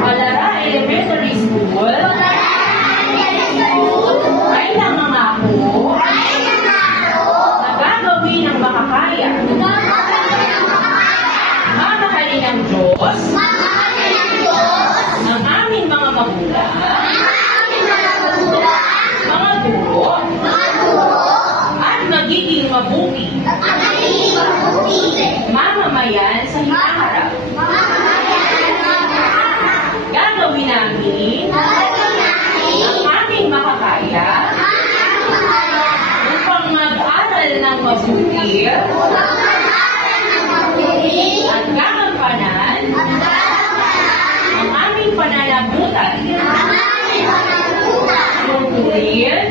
Malara Elementary School ay nangangako na gagawin ang makakaya. Mamahalin ang Diyos ng aming mga magulang, mga guro, at magiging mabuti mamamayan sa hinaharap. Gagawin namin ang aming makakaya upang mag-aral ng mabuti at gagampanan ang aming pananagutan, tungkulin